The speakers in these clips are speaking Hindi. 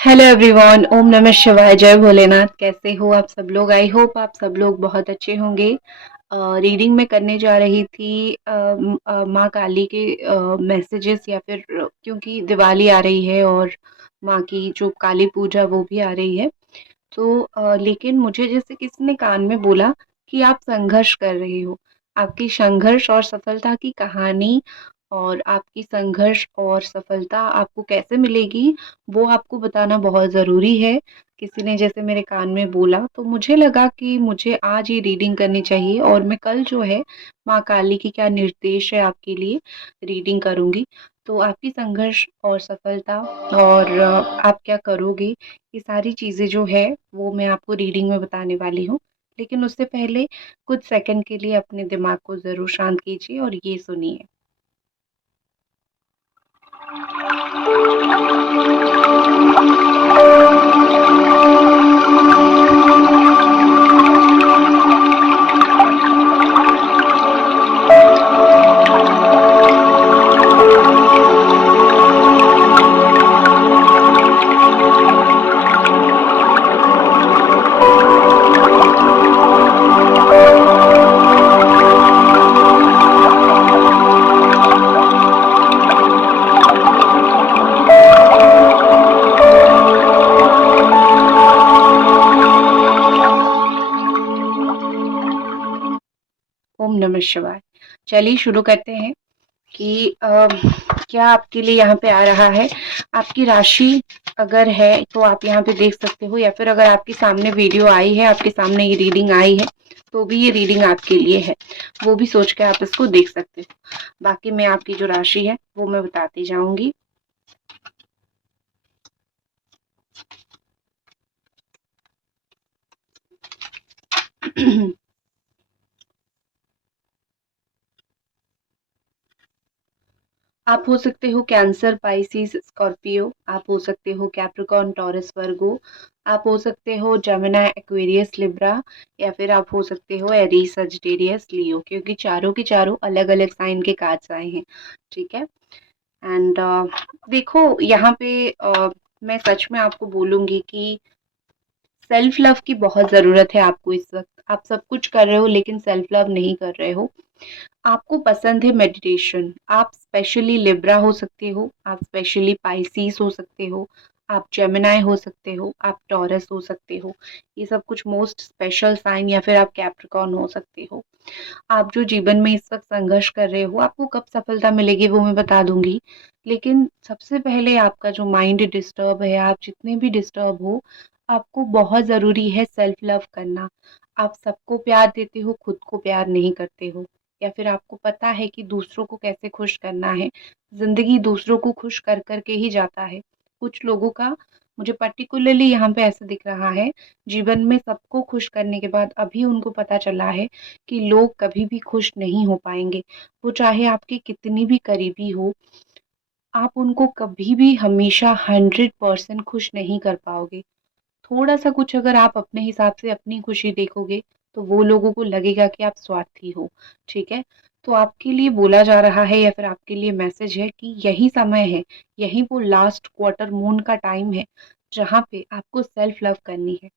हेलो एवरीवन, ओम नमः शिवाय, जय भोलेनाथ। कैसे हो आप सब लोग? आई होप आप सब लोग बहुत अच्छे होंगे। रीडिंग में करने जा रही थी माँ काली के मैसेजेस, या फिर क्योंकि दिवाली आ रही है और माँ की जो काली पूजा वो भी आ रही है। तो लेकिन मुझे जैसे किसी ने कान में बोला कि आप संघर्ष कर रहे हो। आपकी संघर्ष और सफलता की कहानी और आपकी संघर्ष और सफलता आपको कैसे मिलेगी, वो आपको बताना बहुत ज़रूरी है। किसी ने जैसे मेरे कान में बोला, तो मुझे लगा कि मुझे आज ये रीडिंग करनी चाहिए और मैं कल जो है माँ काली की क्या निर्देश है आपके लिए रीडिंग करूँगी। तो आपकी संघर्ष और सफलता और आप क्या करोगे, ये सारी चीज़ें जो है वो मैं आपको रीडिंग में बताने वाली हूँ। लेकिन उससे पहले कुछ सेकंड के लिए अपने दिमाग को ज़रूर शांत कीजिए और ये सुनिए। ओम नमः शिवाय। चलिए शुरू करते हैं कि क्या आपके लिए यहाँ पे आ रहा है। आपकी राशि अगर है तो आप यहाँ पे देख सकते हो, या फिर अगर आपके सामने वीडियो आई है, आपके सामने ये रीडिंग आई है, तो भी ये रीडिंग आपके लिए है। वो भी सोच के आप इसको देख सकते हो। बाकी मैं आपकी जो राशि है वो मैं बताती जाऊंगी। आप हो सकते हो कैंसर, पाइसिस, स्कॉर्पियो। आप हो सकते हो कैप्रिकॉर्न, टॉरस, वर्गो। आप हो सकते हो जेमिनी, एक्वेरियस, लिब्रा। या फिर आप हो सकते हो एरीज, सजिटेरियस, लियो, क्योंकि चारों के चारों अलग अलग साइन के कार्ड्स आए हैं। ठीक है। एंड देखो यहाँ पे मैं सच में आपको बोलूंगी कि सेल्फ लव की बहुत ज़रूरत है आपको इस वक्त। आप सब कुछ कर रहे हो लेकिन सेल्फ लव नहीं कर रहे हो। आपको पसंद है मेडिटेशन। आप स्पेशली लिब्रा हो सकते हो, आप स्पेशली पाइसीस हो सकते हो, आप जेमिनाई हो सकते हो, आप टॉरस हो सकते हो। ये सब कुछ मोस्ट स्पेशल साइन, या फिर आप कैप्रिकॉर्न हो सकते हो। आप जो जीवन में इस वक्त संघर्ष कर रहे हो, आपको कब सफलता मिलेगी वो मैं बता दूंगी। लेकिन सबसे पहले आपका जो माइंड डिस्टर्ब है, आप जितने भी डिस्टर्ब हो, आपको बहुत ज़रूरी है सेल्फ लव करना। आप सबको प्यार देते हो, खुद को प्यार नहीं करते हो। या फिर आपको पता है कि दूसरों को कैसे खुश करना है। ज़िंदगी दूसरों को खुश कर कर के ही जाता है। कुछ लोगों का, मुझे पर्टिकुलरली यहाँ पे ऐसा दिख रहा है, जीवन में सबको खुश करने के बाद अभी उनको पता चला है कि लोग कभी भी खुश नहीं हो पाएँगे। वो चाहे आपके कितनी भी करीबी हो, आप उनको कभी भी हमेशा 100% खुश नहीं कर पाओगे। थोड़ा-सा कुछ अगर आप अपने हिसाब से अपनी खुशी देखोगे, तो वो लोगों को लगेगा कि आप स्वार्थी हो, ठीक है? तो आपके लिए बोला जा रहा है, या फिर आपके लिए मैसेज है कि यही समय है, यही वो लास्ट क्वार्टर मून का टाइम है, जहाँ पे आपको सेल्फ लव करनी है।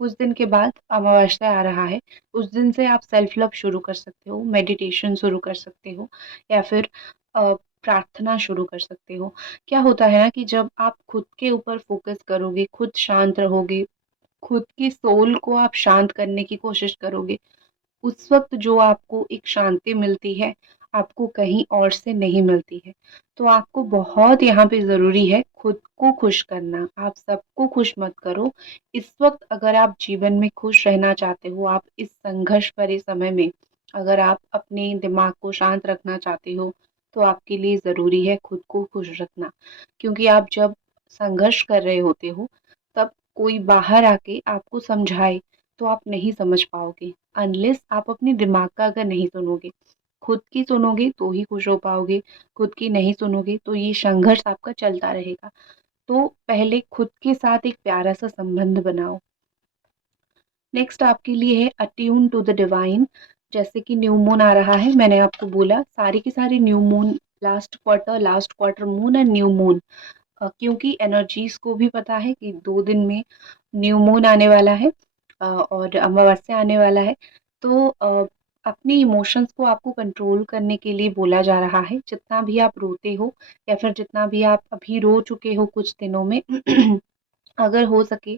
कुछ दिन के बाद अमावस्या आ रहा है, उस दिन से आप सेल्फ लव शुरू कर सकते हो, मेडिटेशन शुरू कर सकते हो, या फिर प्रार्थना शुरू कर सकते हो। क्या होता है ना कि जब आप खुद के ऊपर फ़ोकस करोगे, खुद शांत रहोगे, खुद की सोल को आप शांत करने की कोशिश करोगे, उस वक़्त जो आपको एक शांति मिलती है, आपको कहीं और से नहीं मिलती है। तो आपको बहुत यहाँ पे ज़रूरी है खुद को खुश करना, आप सबको खुश मत करो। इस वक़्त अगर आप जीवन में खुश रहना चाहते हो, आप इस संघर्ष भरे समय में अगर आप अपने दिमाग को शांत रखना चाहते हो, तो आपके लिए ज़रूरी है खुद को खुश रखना। क्योंकि आप जब संघर्ष कर रहे होते हो, तब कोई बाहर आके आपको समझाए, तो आप नहीं समझ पाओगे। अनलेस आप अपने दिमाग का अगर नहीं सुनोगे, खुद की सुनोगे तो ही खुश हो पाओगे, खुद की नहीं सुनोगे तो ये संघर्ष आपका चलता रहेगा। तो पहले खुद के साथ एक प्यारा-सा संबंध बनाओ। नेक्स्ट आपके लिए है अट्यून टू द डिवाइन। जैसे कि न्यू मून आ रहा है, मैंने आपको बोला सारी की सारी new moon, last quarter moon and new moon क्योंकि एनर्जीज़ को भी पता है कि 2 दिन में न्यू मून आने वाला है और अमावस्या आने वाला है। तो अपने इमोशंस को आपको कंट्रोल करने के लिए बोला जा रहा है। जितना भी आप रोते हो या फिर जितना भी आप अभी रो चुके हो कुछ दिनों में अगर हो सके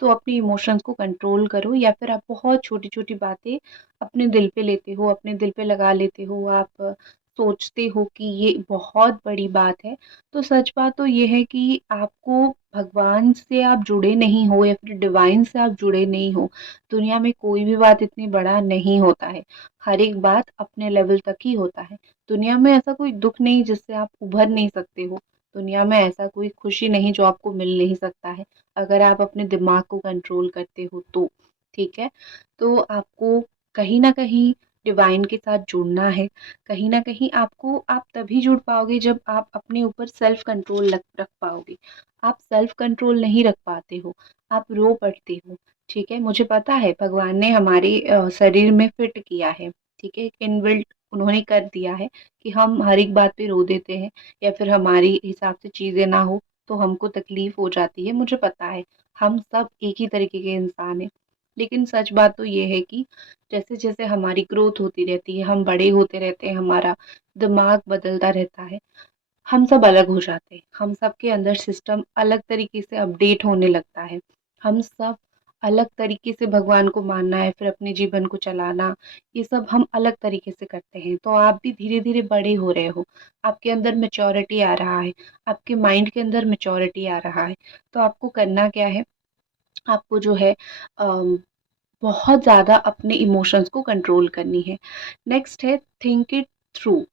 तो अपने इमोशंस को कंट्रोल करो, या फिर आप बहुत छोटी-छोटी बातें अपने दिल पे लेते हो, अपने दिल पे लगा लेते हो, आप सोचते हो कि ये बहुत बड़ी बात है। तो सच बात तो ये है कि आपको भगवान से आप जुड़े नहीं हो या फिर डिवाइन से आप जुड़े नहीं हो। दुनिया में कोई भी बात इतनी बड़ा नहीं होता है। हर एक बात अपने लेवल तक ही होता है। दुनिया में ऐसा कोई दुःख नहीं जिससे आप उभर नहीं सकते हो। दुनिया में ऐसा कोई खुशी नहीं जो आपको मिल नहीं सकता है। अगर आप अपने दिमाग को कंट्रोल करते हो तो, ठीक है? तो आपको कहीं न कहीं डिवाइन के साथ जुड़ना है। कहीं न कहीं आपको आप तभी जुड़ पाओगे जब आप अपने ऊपर सेल्फ कंट्रोल रख पाओगे। आप सेल्फ कंट्रोल नहीं रख पाते हो, आप रो पड़ते हो, ठीक है? मुझे पता है भगवान ने हमारे शरीर में फिट किया है, ठीक है? एक इनबिल्ट उन्होंने कर दिया है कि हम हर एक बात पे रो देते हैं या फिर हमारी हिसाब से चीज़ें ना हो तो हमको तकलीफ हो जाती है, मुझे पता है। हम सब एक ही तरीके के इंसान हैं। लेकिन सच बात तो ये है कि जैसे-जैसे हमारी ग्रोथ होती रहती है, हम बड़े होते रहते हैं, हमारा दिमाग बदलता रहता है, हम सब अलग हो जाते हैं। हम सबके अंदर सिस्टम अलग तरीके से अपडेट होने लगता है। हम सब अलग तरीके से भगवान को मानना है, फिर अपने जीवन को चलाना, ये सब हम अलग तरीके से करते हैं। तो आप भी धीरे-धीरे बड़े हो रहे हो। आपके अंदर मैच्योरिटी आ रहा है, आपके माइंड के अंदर मैच्योरिटी आ रहा है। तो आपको करना क्या है, आपको जो है बहुत ज़्यादा अपने इमोशंस को कंट्रोल करनी है। नेक्स्ट है थिंक इट थ्रू।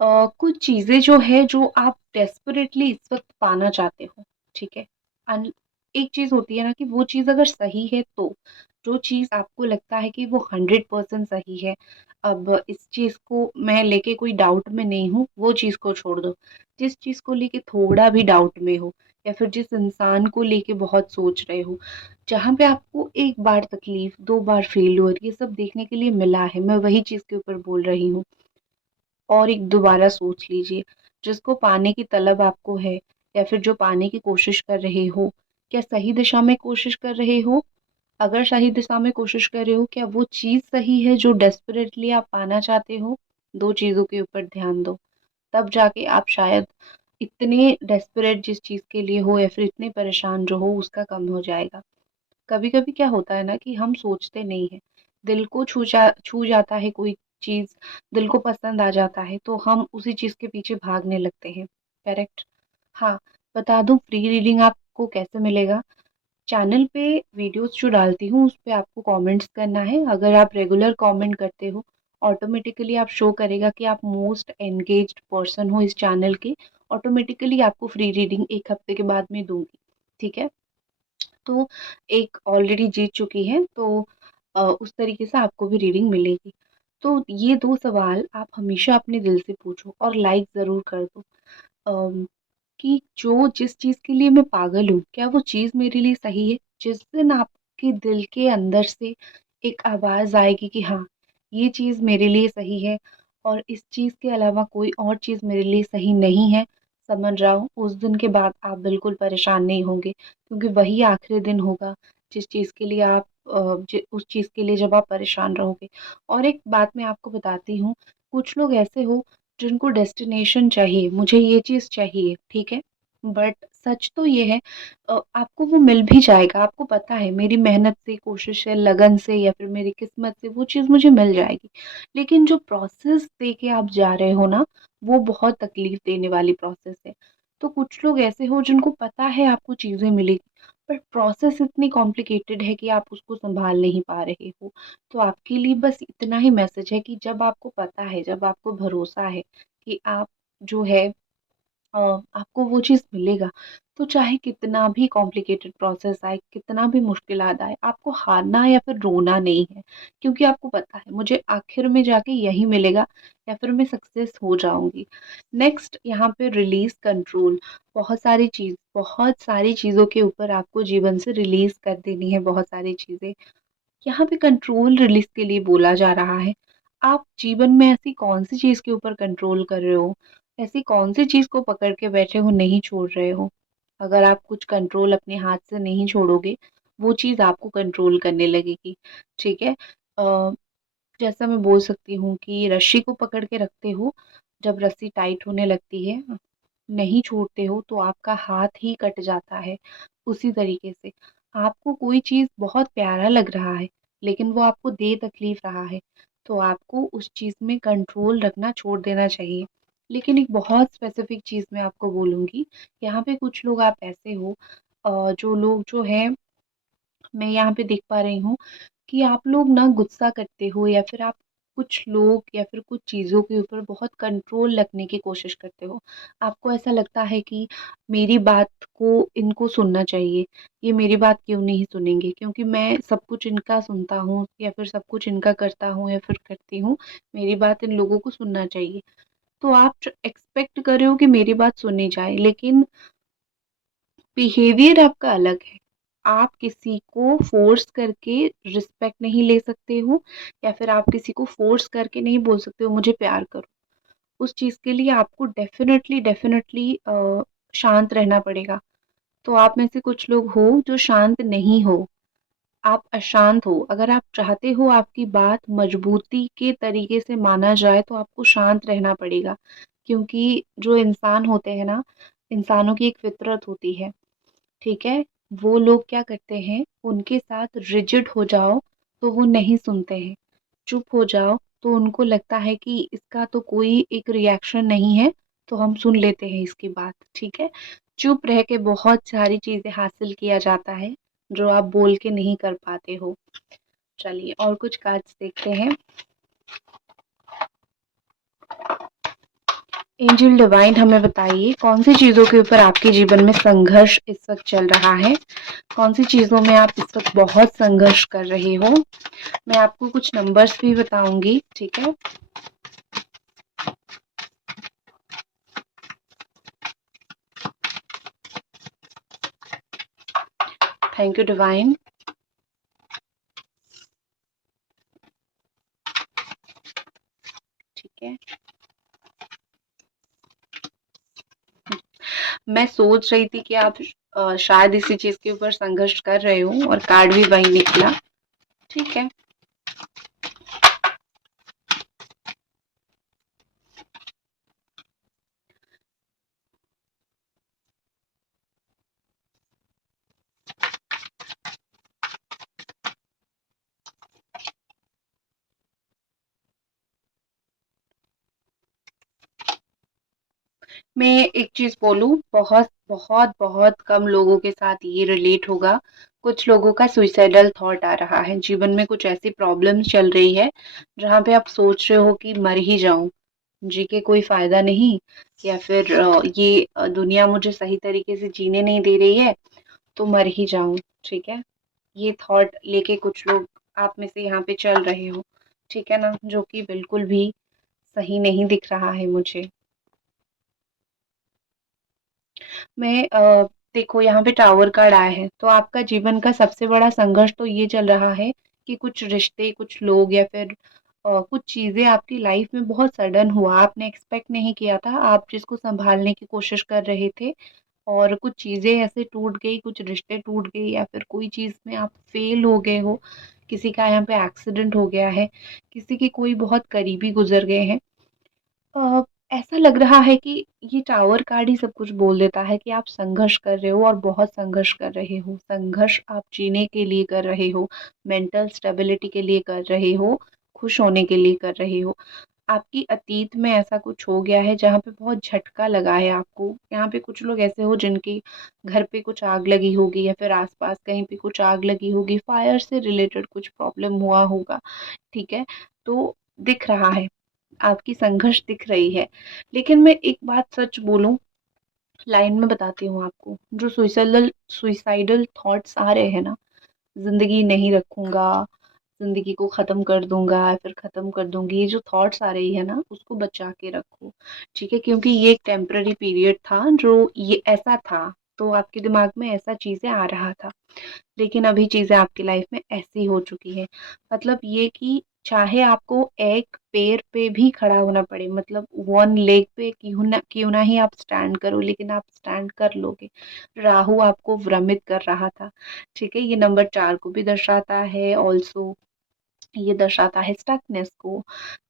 कुछ चीज़ें जो है जो आप डेस्परेटली इस वक़्त पाना चाहते हो, ठीक है? अन एक चीज़ होती है ना कि वो चीज़ अगर सही है तो, जो चीज़ आपको लगता है कि वो 100% सही है, अब इस चीज़ को मैं लेके कोई डाउट में नहीं हूँ, वो चीज़ को छोड़ दो। जिस चीज़ को लेके थोड़ा भी डाउट में हो या फिर जिस इंसान को लेके बहुत सोच रहे हो, जहाँ पे आपको 1 बार तकलीफ, 2 बार फेल्योर ये सब देखने के लिए मिला है, मैं वही चीज़ के ऊपर बोल रही हूँ। और एक दोबारा सोच लीजिए, जिसको पाने की तलब आपको है या फिर जो पाने की कोशिश कर रहे हो, क्या सही दिशा में कोशिश कर रहे हो? अगर सही दिशा में कोशिश कर रहे हो, क्या वो चीज़ सही है जो डेस्परेटली आप पाना चाहते हो? 2 चीज़ों के ऊपर ध्यान दो, तब जाके आप शायद इतने डेस्परेट जिस चीज़ के लिए हो या फिर इतने परेशान जो हो, उसका कम हो जाएगा। कभी-कभी क्या होता है ना कि हम सोचते नहीं हैं, दिल को छू जाता है कोई चीज़, दिल को पसंद आ जाता है, तो हम उसी चीज़ के पीछे भागने लगते हैं, करेक्ट? हाँ, बता दूँ फ्री रीडिंग आपको कैसे मिलेगा? चैनल पे वीडियोज़ जो डालती हूँ, उस पे आपको कमेंट्स करना है, अगर आप रेगुलर कमेंट करते हो, ऑटोमेटिकली आप शो करेगा कि आप मोस्ट एंगेज्ड पर्सन हो इस चैनल के, ऑटोमेटिकली आपको फ्री रीडिंग 1 हफ्ते के बाद में दूँगी, ठीक है? तो एक ऑलरेडी जीत चुकी हैं, तो उस तरीके से आपको भी रीडिंग मिलेगी। तो ये 2 सवाल आप हमेशा अपने दिल से पूछो और लाइक ज़रूर कर दो कि जो जिस चीज़ के लिए मैं पागल हूँ, क्या वो चीज़ मेरे लिए सही है? जिस दिन आपके दिल के अंदर से एक आवाज़ आएगी कि हाँ, ये चीज़ मेरे लिए सही है और इस चीज़ के अलावा कोई और चीज़ मेरे लिए सही नहीं है, समझ जाओ उस दिन के बाद आप बिल्कुल परेशान नहीं होंगे, क्योंकि वही आखिरी दिन होगा जिस चीज़ के लिए आप उस चीज़ के लिए जब आप परेशान रहोगे। और एक बात मैं आपको बताती हूँ, कुछ लोग ऐसे हो जिनको डेस्टिनेशन चाहिए, मुझे ये चीज़ चाहिए, ठीक है? बट सच तो ये है, आपको वो मिल भी जाएगा, आपको पता है मेरी मेहनत से, कोशिश से, लगन से या फिर मेरी किस्मत से वो चीज़ मुझे मिल जाएगी। लेकिन जो प्रोसेस दे के आप जा रहे हो ना, वो बहुत तकलीफ़ देने वाली प्रोसेस है। तो कुछ लोग ऐसे हो जिनको पता है आपको चीज़ें मिलेगी, बट प्रोसेस इतनी कॉम्प्लिकेटेड है कि आप उसको सँभाल नहीं पा रहे हो। तो आपके लिए बस इतना ही मैसेज है कि जब आपको पता है, जब आपको भरोसा है कि आप जो है आपको वो चीज़ मिलेगा, तो चाहे कितना भी कॉम्प्लिकेटेड प्रोसेस आए, कितना भी मुश्किलात आए, आपको हारना या फिर रोना नहीं है। क्योंकि आपको पता है मुझे आखिर में जाके यही मिलेगा या फिर मैं सक्सेस हो जाऊँगी। नेक्स्ट यहाँ पे रिलीज़ कंट्रोल, बहुत सारी चीज़ों के ऊपर आपको जीवन से रिलीज़ कर देनी है बहुत सारी चीज़ें। यहाँ पे कंट्रोल रिलीज़ के लिए बोला जा रहा है। आप जीवन में ऐसी कौन-सी चीज़ के ऊपर कंट्रोल कर रहे हो? ऐसी कौन-सी चीज़ को पकड़ के बैठे हो, नहीं छोड़ रहे हो? अगर आप कुछ कंट्रोल अपने हाथ से नहीं छोड़ोगे, वो चीज़ आपको कंट्रोल करने लगेगी, ठीक है? जैसा मैं बोल सकती हूँ कि रस्सी को पकड़ के रखते हो, जब रस्सी टाइट होने लगती है, नहीं छोड़ते हो तो आपका हाथ ही कट जाता है। उसी तरीके से आपको कोई चीज़ बहुत प्यारा लग रहा है, लेकिन वो आपको दे तकलीफ रहा है, तो आपको उस चीज़ में कंट्रोल रखना छोड़ देना चाहिए। लेकिन एक बहुत स्पेसिफिक चीज़ मैं आपको बोलूँगी, यहाँ पे कुछ लोग आप ऐसे हो जो लोग जो हैं, मैं यहाँ पे देख पा रही हूँ कि आप लोग ना गुस्सा करते हो या फिर आप कुछ लोग या फिर कुछ चीज़ों के ऊपर बहुत कंट्रोल रखने की कोशिश करते हो। आपको ऐसा लगता है कि मेरी बात को इनको सुनना चाहिए, ये मेरी बात क्यों नहीं सुनेंगे? क्योंकि मैं सब कुछ इनका सुनता हूँ या फिर सब कुछ इनका करता हूँ या फिर करती हूँ, मेरी बात इन लोगों को सुनना चाहिए। तो आप एक्सपेक्ट कर रहे हो कि मेरी बात सुनी जाए, लेकिन बिहेवियर आपका अलग है। आप किसी को फ़ोर्स करके रिस्पेक्ट नहीं ले सकते हो या फिर आप किसी को फ़ोर्स करके नहीं बोल सकते हो मुझे प्यार करो। उस चीज़ के लिए आपको डेफ़िनेटली शांत रहना पड़ेगा। तो आप में से कुछ लोग हो जो शांत नहीं हो, आप अशांत हो। अगर आप चाहते हो आपकी बात मज़बूती के तरीके से माना जाए तो आपको शांत रहना पड़ेगा। क्योंकि जो इंसान होते हैं ना, इंसानों की एक फ़ितरत होती है। ठीक है? वो लोग क्या करते हैं, उनके साथ रिजिड हो जाओ, तो वो नहीं सुनते हैं। चुप हो जाओ, तो उनको लगता है कि इसका तो कोई एक रिएक्शन नहीं है, तो हम सुन लेते हैं इसकी बात, ठीक है? चुप रह के बहुत सारी चीज़ें हासिल किया जाता है, जो आप बोल के नहीं कर पाते हो। चलिए और कुछ कार्ड्स देखते हैं। एंजल डिवाइन हमें बताइए कौन सी चीज़ों के ऊपर आपके जीवन में संघर्ष इस वक़्त चल रहा है? कौन सी चीज़ों में आप इस वक़्त बहुत संघर्ष कर रहे हो? मैं आपको कुछ नंबर्स भी बताऊँगी, ठीक है? Thank you divine. ठीक है। मैं सोच रही थी कि आप शायद इसी चीज़ के ऊपर संघर्ष कर रहे हो और कार्ड भी वही निकला, ठीक है। मैं एक चीज़ बोलूँ, बहुत कम लोगों के साथ ये रिलेट होगा। कुछ लोगों का सुइसाइडल थॉट आ रहा है, जीवन में कुछ ऐसी प्रॉब्लम्स चल रही है, जहाँ पे आप सोच रहे हो कि मर ही जाऊँ, जी के कोई फ़ायदा नहीं या फिर ये दुनिया मुझे सही तरीके से जीने नहीं दे रही है, तो मर ही जाऊँ, ठीक है? ये थॉट लेके कुछ लोग आप में से यहाँ पे चल रहे हो, ठीक है ना? जो कि बिल्कुल भी सही नहीं दिख रहा है मुझे। मैं देखो यहाँ पे टावर कार्ड आया है, तो आपका जीवन का सबसे बड़ा संघर्ष तो ये चल रहा है कि कुछ रिश्ते, कुछ लोग या फिर कुछ चीज़ें आपकी लाइफ में बहुत सडन हुआ, आपने एक्सपेक्ट नहीं किया था, आप जिसको सँभालने की कोशिश कर रहे थे और कुछ चीज़ें ऐसे टूट गई, कुछ रिश्ते टूट गए या फिर कोई चीज़ में आप फ़ेल हो गए हो, किसी का यहाँ पे एक्सीडेंट हो गया है, किसी के कोई बहुत करीबी गुज़र गए हैं। अ, ऐसा लग रहा है कि ये टावर कार्ड ही सब कुछ बोल देता है कि आप संघर्ष कर रहे हो और बहुत संघर्ष कर रहे हो। संघर्ष आप जीने के लिए कर रहे हो, मेंटल स्टेबिलिटी के लिए कर रहे हो, खुश होने के लिए कर रहे हो। आपकी अतीत में ऐसा कुछ हो गया है जहाँ पे बहुत झटका लगा है आपको। यहाँ पे कुछ लोग ऐसे हो जिनके घर पे कुछ आग लगी होगी या फिर आस-पास कहीं पे कुछ आग लगी होगी, फायर से रिलेटेड कुछ प्रॉब्लम हुआ होगा, ठीक है? तो दिख रहा है। आपकी संघर्ष दिख रही है। लेकिन मैं एक बात सच बोलूँ, लाइन में बताती हूँ आपको, जो सुइसाइडल सुइसाइडल थॉट्स आ रहे हैं ना, ज़िंदगी नहीं रखूँगा, ज़िंदगी को ख़त्म कर दूँगा या फिर ख़त्म कर दूँगी, ये जो थॉट्स आ रही है ना, उसको बचा के रखो, ठीक है? क्योंकि ये एक टेम्परेरी पीरियड था, जो ये ऐसा था, तो आपके दिमाग में ऐसा चीज़ें आ रहा था। लेकिन अभी चीज़ें आपकी लाइफ में ऐसी हो चुकी है। मतलब ये कि चाहे आपको एक पैर पे भी खड़ा होना पड़े, मतलब वन लेग पे क्यों ना ही आप स्टैंड करो, लेकिन आप स्टैंड कर लोगे। राहु आपको भ्रमित कर रहा था, ठीक है। ये नंबर 4 को भी दर्शाता है ऑल्सो, ये दर्शाता है स्टकनेस को,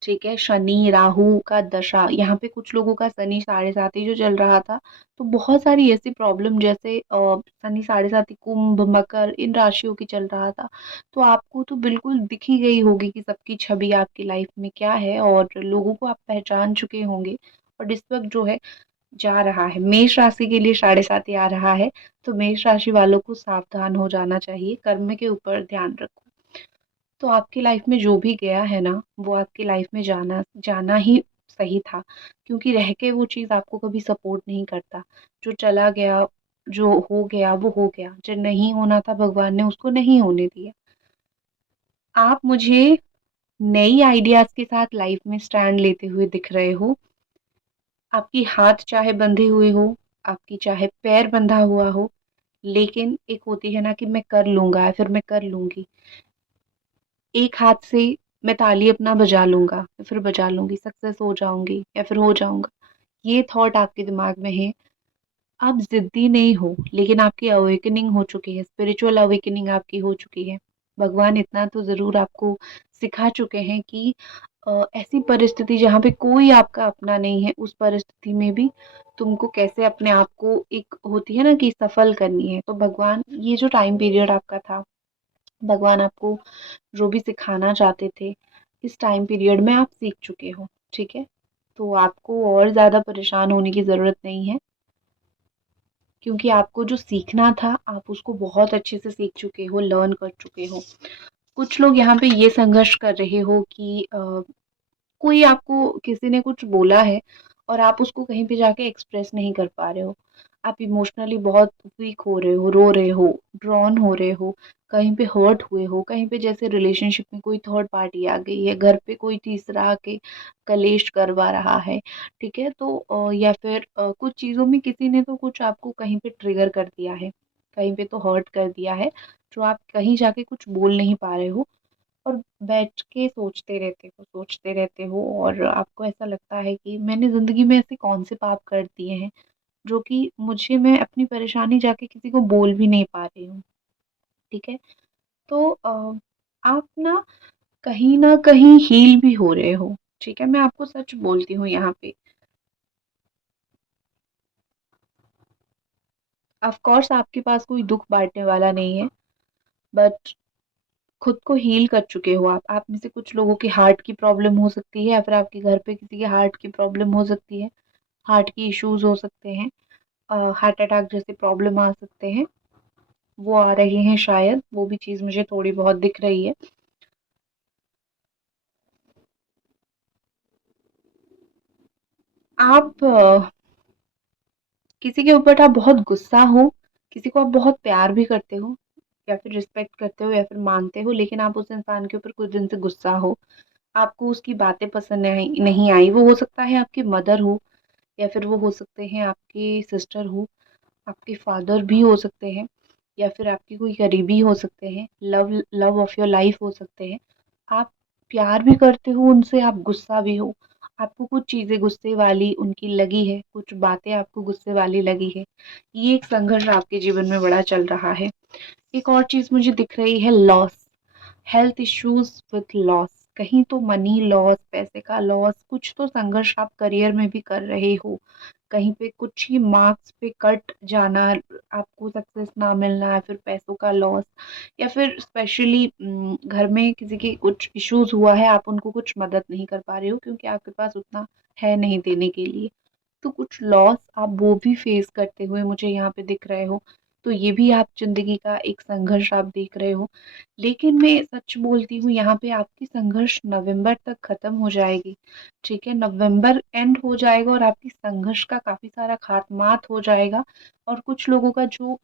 ठीक है। शनि राहु का दशा, यहाँ पे कुछ लोगों का शनि 7.5 जो चल रहा था, तो बहुत सारी ऐसी प्रॉब्लम, जैसे शनि 7.5 कुंभ मकर इन राशियों की चल रहा था, तो आपको तो बिल्कुल दिख ही गई होगी कि सबकी छवि आपकी लाइफ में क्या है, और लोगों को आप पहचान चुके होंगे। और इस वक्त जो है जा रहा है मेष राशि के लिए 7.5 आ रहा है, तो मेष राशि वालों को सावधान हो जाना चाहिए, कर्म के ऊपर ध्यान रखो। तो आपकी लाइफ में जो भी गया है ना, वो आपकी लाइफ में जाना जाना ही सही था, क्योंकि रह के वो चीज़ आपको कभी सपोर्ट नहीं करता। जो चला गया, जो हो गया वो हो गया, जो नहीं होना था भगवान ने उसको नहीं होने दिया। आप मुझे नई आइडियाज के साथ लाइफ में स्टैंड लेते हुए दिख रहे हो। आपकी हाथ चाहे बंधे हुए हो, आपकी चाहे पैर बंधा हुआ हो, लेकिन एक होती है ना कि मैं कर लूंगा या फिर मैं कर लूंगी। एक हाथ से मैं ताली अपना बजा लूंगा या फिर बजा लूंगी, सक्सेस हो जाऊंगी या फिर हो जाऊंगा, ये थॉट आपके दिमाग में है। आप जिद्दी नहीं हो, लेकिन आपकी अवेकनिंग हो चुकी है, स्पिरिचुअल अवेकनिंग आपकी हो चुकी है। भगवान इतना तो जरूर आपको सिखा चुके हैं कि ऐसी परिस्थिति जहाँ पे कोई आपका अपना नहीं है, उस परिस्थिति में भी तुमको कैसे अपने आप को, एक होती है ना कि सफल करनी है। तो भगवान, ये जो टाइम पीरियड आपका था, भगवान आपको जो भी सिखाना चाहते थे, इस टाइम पीरियड में आप सीख चुके हो, ठीक है। तो आपको और ज़्यादा परेशान होने की ज़रूरत नहीं है, क्योंकि आपको जो सीखना था आप उसको बहुत अच्छे से सीख चुके हो, लर्न कर चुके हो। कुछ लोग यहाँ पे ये संघर्ष कर रहे हो कि कोई आपको, किसी ने कुछ बोला है और आप उसको कहीं पे जाके एक्सप्रेस नहीं कर पा रहे हो। आप इमोशनली बहुत वीक हो रहे हो, रो रहे हो, ड्रॉन हो रहे हो, कहीं पे हर्ट हुए हो, कहीं पे जैसे रिलेशनशिप में कोई थर्ड पार्टी आ गई है, घर पे कोई तीसरा आके कलेश करवा रहा है, ठीक है। तो या फिर कुछ चीज़ों में किसी ने तो कुछ आपको कहीं पे ट्रिगर कर दिया है, कहीं पे तो हर्ट कर दिया है, जो आप कहीं जाके कुछ बोल नहीं पा रहे हो, और बैठ के सोचते रहते हो, और आपको ऐसा लगता है कि मैंने ज़िंदगी में ऐसे कौन से पाप कर दिए हैं, जो कि मुझे, मैं अपनी परेशानी जाके किसी को बोल भी नहीं पा रही हूँ, ठीक है। तो आप ना कहीं हील भी हो रहे हो, ठीक है। मैं आपको सच बोलती हूँ यहाँ पे, ऑफ कोर्स आपके पास कोई दुख बांटने वाला नहीं है, बट खुद को हील कर चुके हो आप में से कुछ लोगों की हार्ट की प्रॉब्लम हो सकती है, या फिर आपके घर पे किसी के हार्ट की प्रॉब्लम हो सकती है, हार्ट की इश्यूज हो सकते हैं, हार्ट अटैक जैसे प्रॉब्लम आ सकते हैं, वो आ रहे हैं शायद, वो भी चीज़ मुझे थोड़ी बहुत दिख रही है। आप किसी के ऊपर आप बहुत गुस्सा हो, किसी को आप बहुत प्यार भी करते हो, या फिर रिस्पेक्ट करते हो, या फिर मानते हो, लेकिन आप उस इंसान के ऊपर कुछ दिन से गुस्सा हो, आपको उसकी बातें पसंद नहीं आई। वो हो सकता है आपकी मदर हो, या फिर वो हो सकते हैं आपके सिस्टर हो, आपके फादर भी हो सकते हैं, या फिर आपके कोई करीबी हो सकते हैं, love love of your life हो सकते हैं। आप प्यार भी करते हो उनसे, आप गुस्सा भी हो, आपको कुछ चीज़ें गुस्से वाली उनकी लगी है, कुछ बातें आपको गुस्से वाली लगी है। ये एक संघर्ष आपके जीवन में बड़ा चल रहा है। एक और चीज़ मुझे दिख रही है, loss, health issues with loss, कहीं तो मनी लॉस, पैसे का लॉस, कुछ तो संघर्ष आप करियर में भी कर रहे हो, कहीं पे कुछ ही मार्क्स पे कट जाना, आपको सक्सेस ना मिलना, या फिर पैसों का लॉस, या फिर स्पेशली घर में किसी की कुछ इश्यूज हुआ है, आप उनको कुछ मदद नहीं कर पा रहे हो क्योंकि आपके पास उतना है नहीं देने के लिए। तो कुछ लॉस आप वो भी फेस करते हुए मुझे यहाँ पे दिख रहे हो। तो ये भी आप ज़िंदगी का एक संघर्ष आप देख रहे हो। लेकिन मैं सच बोलती हूँ, यहाँ पे आपकी संघर्ष नवंबर तक खत्म हो जाएगी, ठीक है। नवंबर एंड हो जाएगा और आपकी संघर्ष का काफ़ी सारा खात्मात हो जाएगा। और कुछ लोगों का जो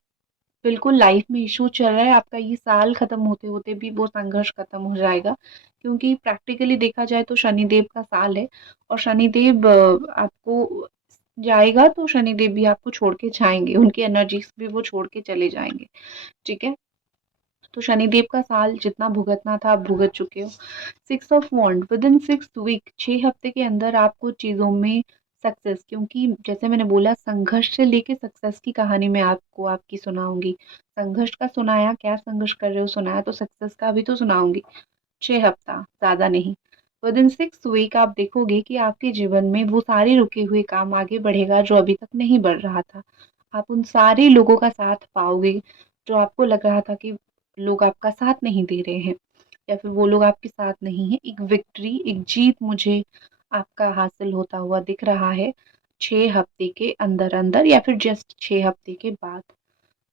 बिल्कुल लाइफ में इशू चल रहा है, आपका ये साल खत्म होते होते भी वो संघर्ष खत्म हो जाएगा, क्योंकि प्रैक्टिकली देखा जाए तो शनिदेव का साल है, और शनिदेव आपको जाएगा तो शनिदेव भी आपको छोड़ के जाएंगे, उनकी एनर्जीज भी वो छोड़ के चले जाएंगे, ठीक है। तो शनिदेव का साल जितना भुगतना था आप भुगत चुके हो। 6 of wand, within 6 week, 6 हफ्ते के अंदर आपको चीज़ों में सक्सेस, क्योंकि जैसे मैंने बोला संघर्ष से लेके सक्सेस की कहानी मैं आपको आपकी सुनाऊंगी। संघर्ष का सुनाया, क्या संघर्ष कर रहे हो सुनाया, तो सक्सेस का भी तो सुनाऊंगी। 6 हफ्ता, ज़्यादा नहीं। विद इन 6 वीक आप देखोगे कि आपके जीवन में वो सारे रुके हुए काम आगे बढ़ेगा जो अभी तक नहीं बढ़ रहा था। आप उन सारे लोगों का साथ पाओगे जो आपको लग रहा था कि लोग आपका साथ नहीं दे रहे हैं या फिर वो लोग आपके साथ नहीं है। एक विक्ट्री, एक जीत मुझे आपका हासिल होता हुआ दिख रहा है 6 हफ्ते के अंदर अंदर, या फिर जस्ट 6 हफ्ते के बाद।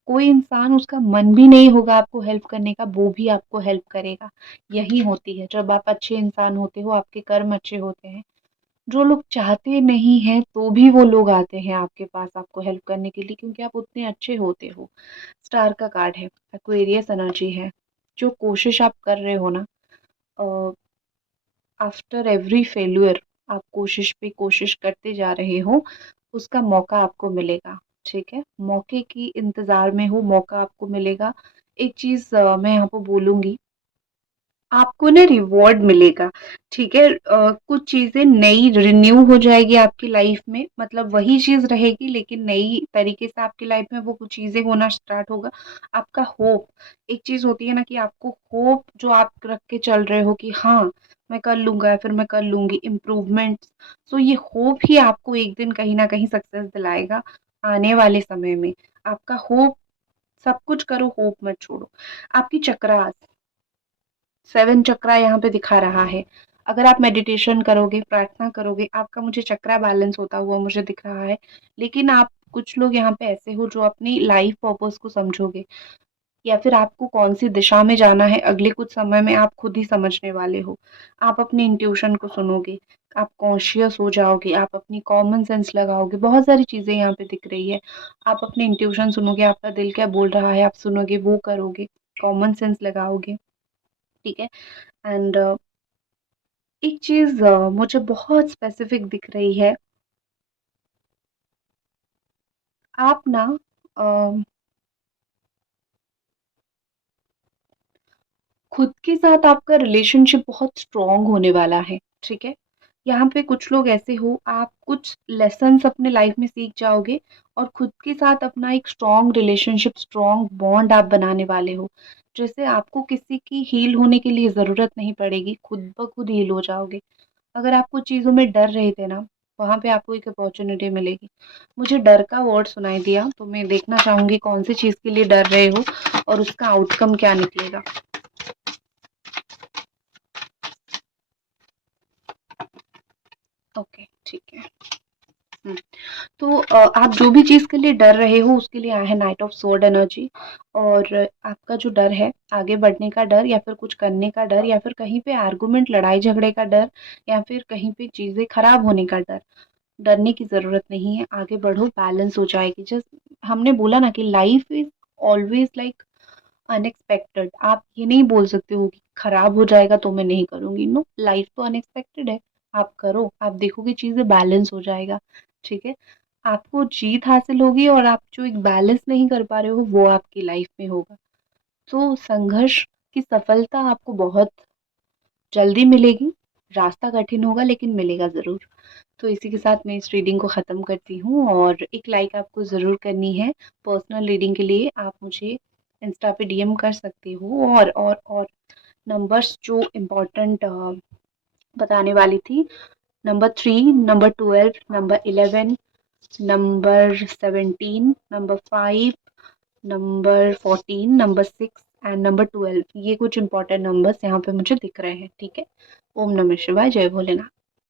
कोई इंसान उसका मन भी नहीं होगा आपको हेल्प करने का, वो भी आपको हेल्प करेगा। यही होती है जब आप अच्छे इंसान होते हो, आपके कर्म अच्छे होते हैं। जो लोग चाहते नहीं हैं तो भी वो लोग आते हैं आपके पास आपको हेल्प करने के लिए, क्योंकि आप उतने अच्छे होते हो। स्टार का कार्ड है, एक्वेरियस एनर्जी है। जो कोशिश आप कर रहे हो ना, आफ्टर एवरी फेल्यूर, आप कोशिश पे कोशिश करते जा रहे हो, उसका मौका आपको मिलेगा। ठीक है, मौके की इंतजार में हो, मौका आपको मिलेगा। एक चीज मैं यहाँ पे बोलूंगी, आपको ना रिवॉर्ड मिलेगा। ठीक है, कुछ चीजें नई रिन्यू हो जाएगी आपकी लाइफ में, मतलब वही चीज रहेगी लेकिन नई तरीके से आपकी लाइफ में वो कुछ चीजें होना स्टार्ट होगा। आपका होप, एक चीज होती है ना कि आपको होप जो आप रख के चल रहे हो कि हाँ मैं कर लूंगा या फिर मैं कर लूंगी इम्प्रूवमेंट, तो ये होप ही आपको एक दिन कहीं ना कहीं सक्सेस दिलाएगा आने वाले समय में। आपका होप, सब कुछ करो, होप मत छोड़ो। आपकी चक्रास, 7 चक्रा यहाँ पे दिखा रहा है। अगर आप मेडिटेशन करोगे, प्रार्थना करोगे, आपका मुझे चक्रा बैलेंस होता हुआ मुझे दिख रहा है। लेकिन आप, कुछ लोग यहाँ पे ऐसे हो जो अपनी लाइफ पर्पस को समझोगे, या फिर आपको कौन सी दिशा में जाना है अगले कुछ समय में आप खुद ही समझने वाले हो। आप अपने इंट्यूशन को सुनोगे, आप कॉन्शियस हो जाओगे, आप अपनी कॉमन सेंस लगाओगे। बहुत सारी चीजें यहाँ पे दिख रही है। आप अपने इंट्यूशन सुनोगे, आपका दिल क्या बोल रहा है आप सुनोगे, वो करोगे, कॉमन सेंस लगाओगे। ठीक है। एंड एक चीज मुझे बहुत स्पेसिफिक दिख रही है। आप ना खुद के साथ आपका रिलेशनशिप बहुत स्ट्रांग होने वाला है। ठीक है, यहाँ पे कुछ लोग ऐसे हो, आप कुछ लेसन्स अपने लाइफ में सीख जाओगे और खुद के साथ अपना एक स्ट्रांग रिलेशनशिप, स्ट्रांग बॉन्ड आप बनाने वाले हो। जैसे आपको किसी की हील होने के लिए जरूरत नहीं पड़ेगी, खुद ब खुद हील हो जाओगे। अगर आप कुछ चीज़ों में डर रहे थे ना, वहाँ पे आपको एक अपॉर्चुनिटी मिलेगी। मुझे डर का वर्ड सुनाई दिया, तो मैं देखना चाहूंगी कौन सी चीज़ के लिए डर रहे हो और उसका आउटकम क्या निकलेगा। ओके, ठीक है। हम्म, तो आप जो भी चीज़ के लिए डर रहे हो उसके लिए आया है नाइट ऑफ स्वॉर्ड एनर्जी। और आपका जो डर है, आगे बढ़ने का डर या फिर कुछ करने का डर या फिर कहीं पे आर्गुमेंट, लड़ाई झगड़े का डर या फिर कहीं पे चीज़ें खराब होने का डर, डरने की ज़रूरत नहीं है। आगे बढ़ो, बैलेंस हो जाएगी। जस्ट हमने बोला ना कि life is always like unexpected. आप ये नहीं बोल सकते हो कि खराब हो जाएगा तो मैं नहीं करूंगी। नो, लाइफ तो अनएक्सपेक्टेड है। आप करो, आप देखोगे चीजें बैलेंस हो जाएगा। ठीक है, आपको जीत हासिल होगी और आप जो एक बैलेंस नहीं कर पा रहे हो वो आपकी लाइफ में होगा। तो संघर्ष की सफलता आपको बहुत जल्दी मिलेगी। रास्ता कठिन होगा लेकिन मिलेगा जरूर। तो इसी के साथ मैं इस रीडिंग को ख़त्म करती हूँ, और एक लाइक आपको ज़रूर करनी है। पर्सनल रीडिंग के लिए आप मुझे इंस्टा पे डीएम कर सकते हो। और नंबर्स जो इम्पोर्टेंट बताने वाली थी, number 3, number 12, number 11, number 17, number 5, number 14, number 6 and number 12, ये कुछ इंपॉर्टेंट नंबर्स यहाँ पे मुझे दिख रहे हैं। ठीक है, ओम नमः शिवाय, जय भोलेनाथ।